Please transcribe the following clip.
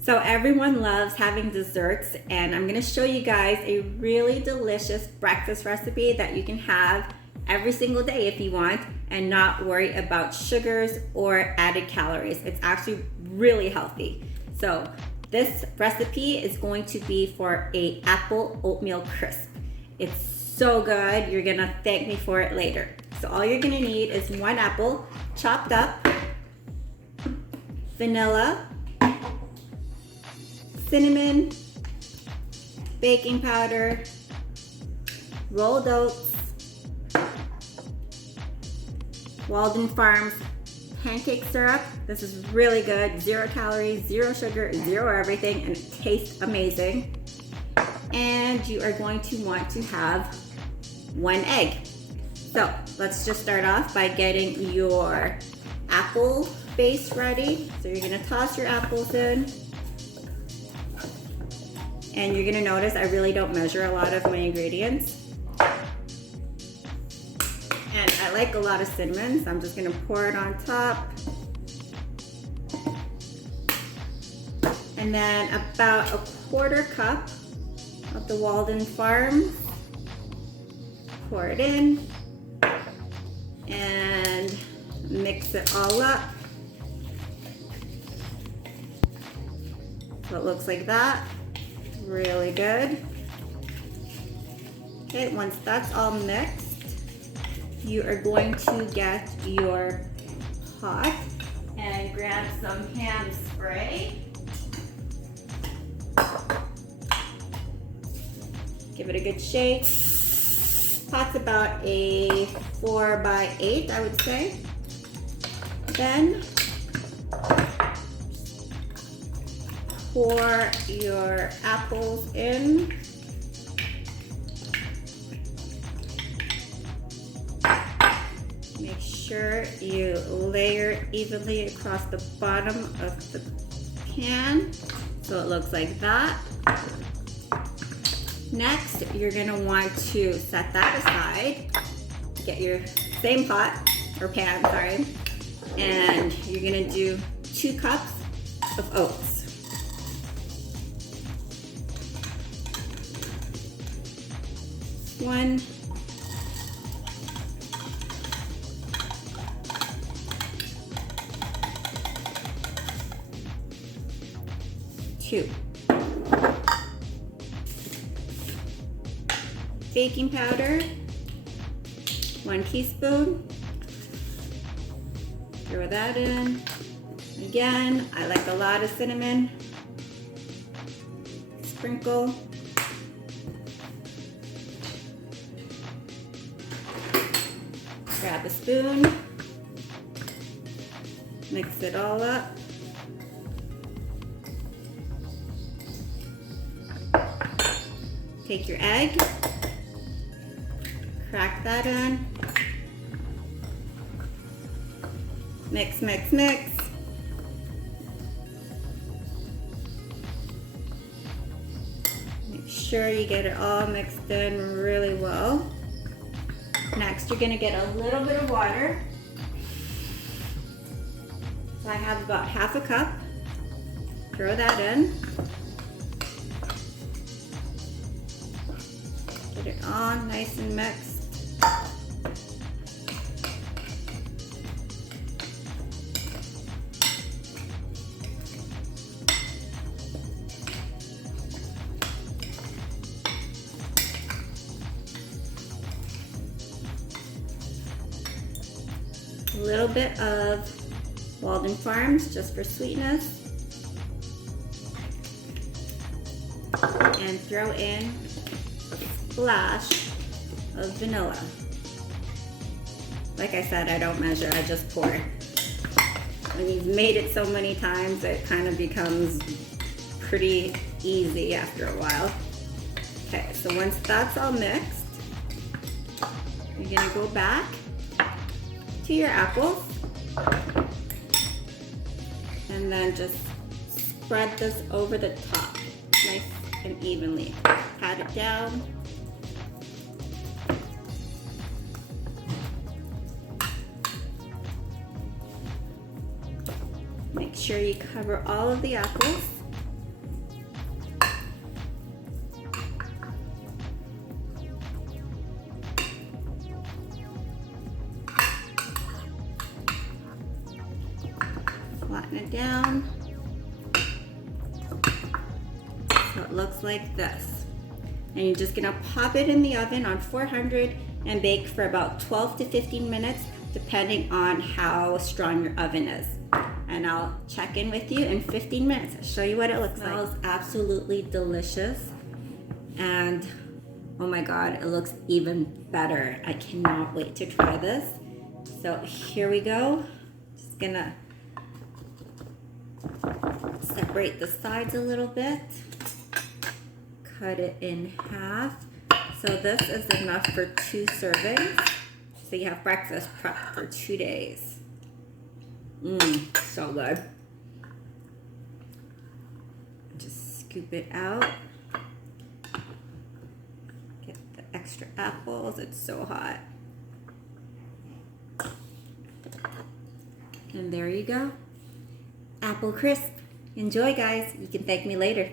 So everyone loves having desserts, and I'm gonna show you guys a really delicious breakfast recipe that you can have every single day if you want and not worry about sugars or added calories. It's actually really healthy. So this recipe is going to be for a apple oatmeal crisp. It's so good, you're gonna thank me for it later. So all you're gonna need is 1 apple chopped up, vanilla, cinnamon, baking powder, rolled oats, Walden Farms pancake syrup. This is really good, 0 calories, 0 sugar, 0 everything, and it tastes amazing. And you are going to want to have 1 egg. So let's just start off by getting your apple base ready. So you're gonna toss your apples in. And you're gonna notice I really don't measure a lot of my ingredients. And I like a lot of cinnamon, so I'm just gonna pour it on top. And then about a 1/4 cup of the Walden Farms. Pour it in and mix it all up. So it looks like that. Really good. Okay, once that's all mixed, you are going to get your pot and grab some hand spray. Give it a good shake. Pot's about a 4 by 8, I would say. Then pour your apples in. Make sure you layer it evenly across the bottom of the pan so it looks like that. Next, you're gonna want to set that aside. Get your same pot, or pan, sorry, and you're gonna do 2 cups of oats. 1, 2. Baking powder, 1 teaspoon. Throw that in. Again, I like a lot of cinnamon. Sprinkle. Grab a spoon. Mix it all up. Take your egg. Crack that in. Mix, mix, mix. Make sure you get it all mixed in really well. Next, you're gonna get a little bit of water. So I have about 1/2 cup. Throw that in. Get it all nice and mixed. A little bit of Walden Farms just for sweetness. And throw in a splash of vanilla. Like I said, I don't measure, I just pour. When you've made it so many times, it kind of becomes pretty easy after a while. Okay, so once that's all mixed, you're gonna go back to your apples and then just spread this over the top nice and evenly. Pat it down. Make sure you cover all of the apples. flatten it down. So it looks like this. And you're just gonna pop it in the oven on 400 and bake for about 12 to 15 minutes, depending on how strong your oven is. And I'll check in with you in 15 minutes. I'll show you what it looks like. It smells absolutely delicious. And oh my God, it looks even better. I cannot wait to try this. So here we go. Just gonna separate the sides a little bit. Cut it in half. So this is enough for 2 servings. So you have breakfast prepped for 2 days. So good. Just scoop it out. Get the extra apples. It's so hot. And there you go. Apple crisp. Enjoy, guys. You can thank me later.